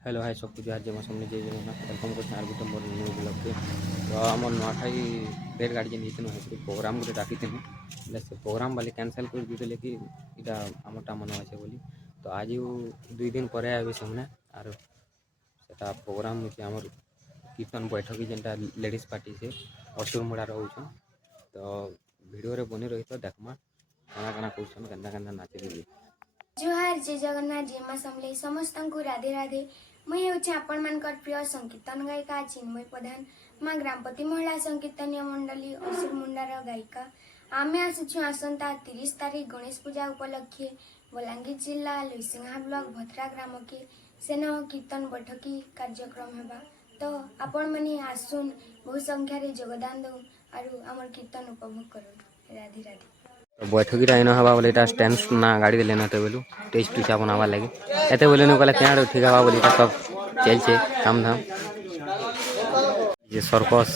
hello hi सबको जहाँ जमा सामने जय जगन्नाथ वेलकम करते आर गोटे मोर न्यू ब्लॉग के तो आम नुआखाई रेल गाड़ी जेन होते है प्रोग्राम गोटे डाकी से प्रोग्राम वाले कैंसल कर देते कि इटा आमटा मन अच्छे बोली तो आज 2 दिन पर आए से आर सेटा प्रोग्राम होती आमर कीर्तन बैठक जेनटा लेडीज पार्टी से असुर मुड़ार हो तो वीडियो बनी रही तो देखमा काना काना कौन केन्दा नाचे जोहार जय जगन्नाथ जय मां समले समस्त को राधे राधे मुझे हूँ आपण मानकर प्रिय संकीर्तन गायिका चिन्मय प्रधान माँ ग्रामपति महिला संकीर्तनीय मंडली असुर मुंडार गायिका आम आसुचु आसंता 30 तारीख गणेश पूजा उपलक्षे बलांगीर जिला लुईसिंगा ब्लॉक भद्रा ग्राम के सेन कीर्तन बैठकी कार्यक्रम होगा तो आपण मैंने आसुन बहु संख्यार योगदान दो और आम कीर्तन उपभोग करूँ राधे राधे बैठकीटा इन हवा बोले स्टैंड ना गाड़ी लेना तो बोलू टेस्ट टीचा बनावा लगे एते बोले न कहला क्या ठीक हवा बोली सब चलছে काम धाम ये सर्कस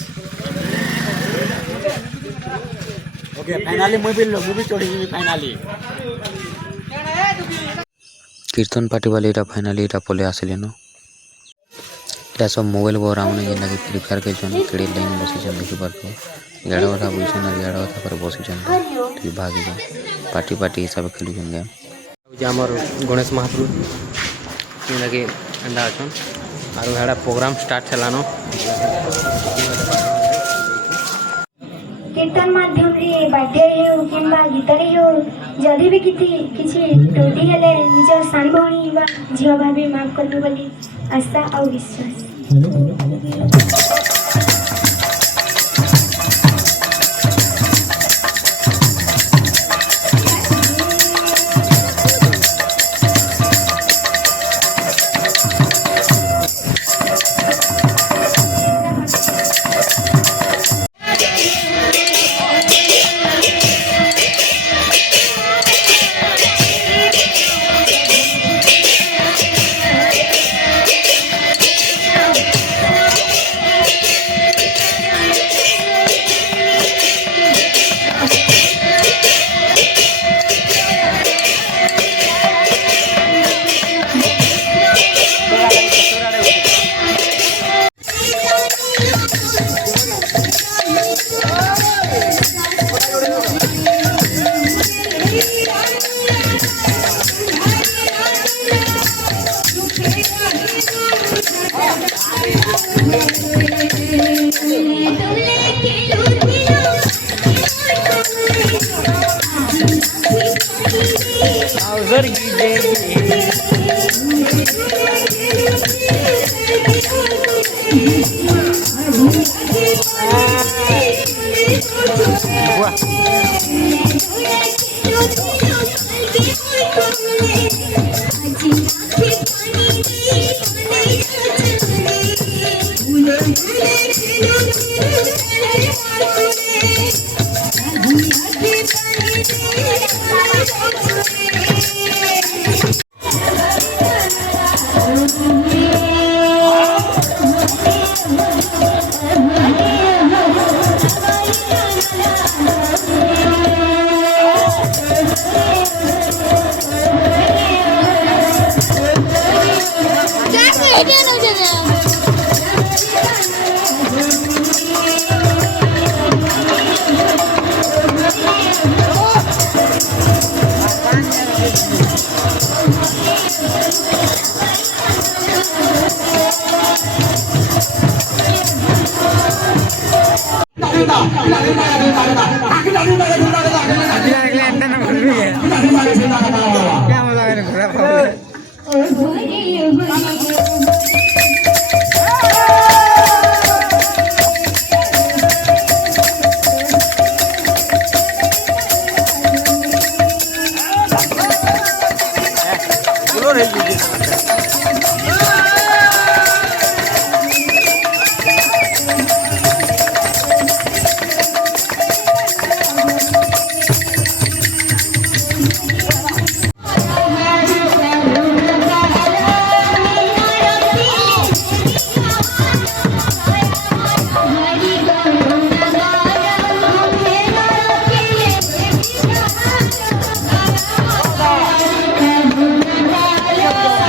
ओके फाइनली मूवी चढ़ी फाइनली कीर्तन पार्टी वाले इटा फाइनली इटा पले आसले न इटा सब मोबाइल बोरा माने जेना कि प्रिफर के जन केड़ी लाइन बसी जन देखि पारतो याडा वाला बुझन और याडा वाला पर बसी जन ठीक भागी जन पार्टी पार्टी हिसाब खेलु जन गेम जे हमर गणेश महाप्रभु जेना कि अंडा अछन आरो हेडा प्रोग्राम स्टार्ट छलानो कीर्तन माध्यम रे बाड्य हो किंबा गीतरे हो जदि भी किछि त्रुटि हेले निज सान भणी बा झियो भाबी माफ करबे बोली आशा और विश्वास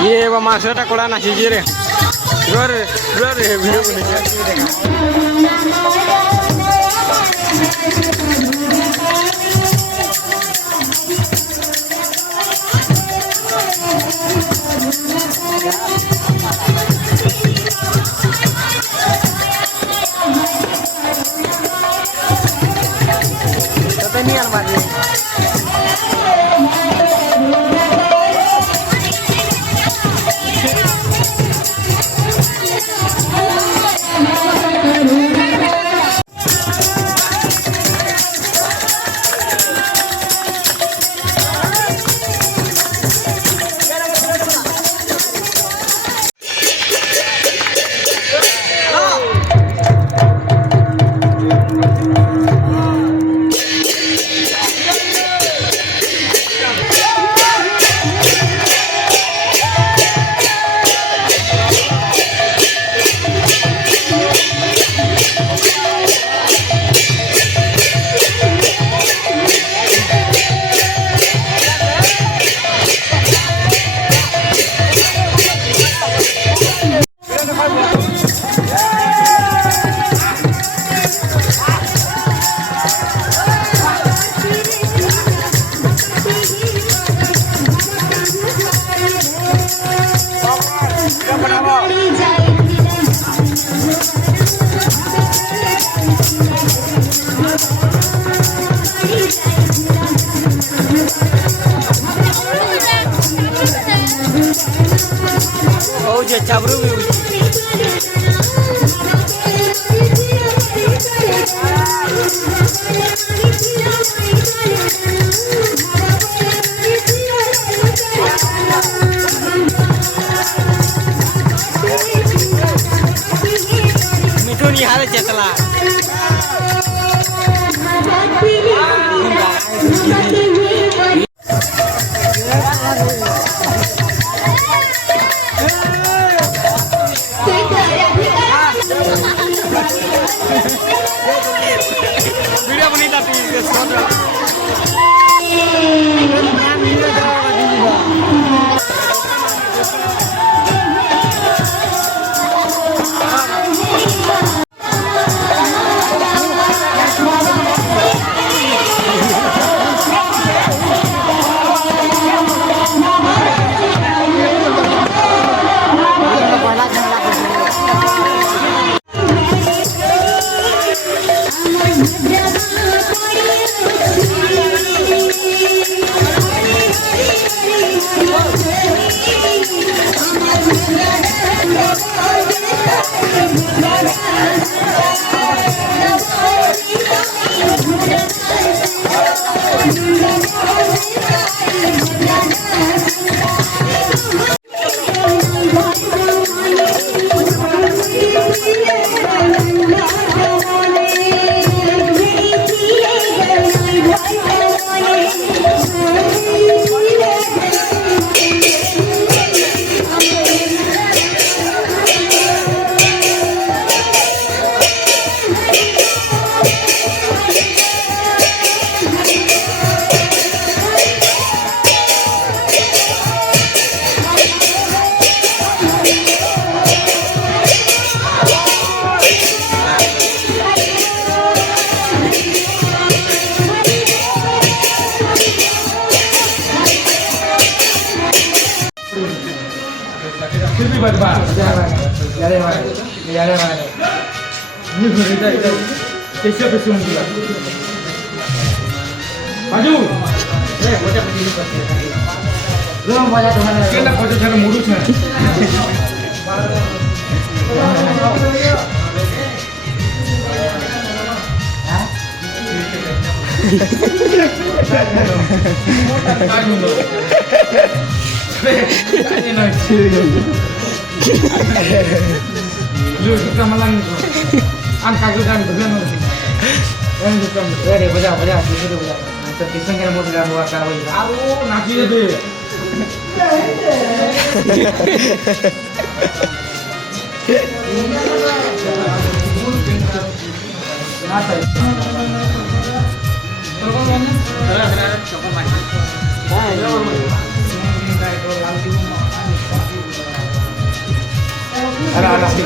ये मासटा कोड़ा ना रे वीडियो चाबरू भी मिठून हाल चेतला वीडियो बनी जाती तो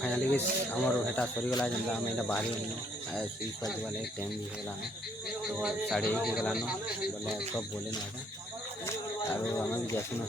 फाइनाली भी आमर हेटा सरीगला जेनता आम एटा बाहरी होनो सुई पर वाले टाइम भी होगला न तो 1:30 होगला न बोले सब बोले ना आरो आम भी जासु न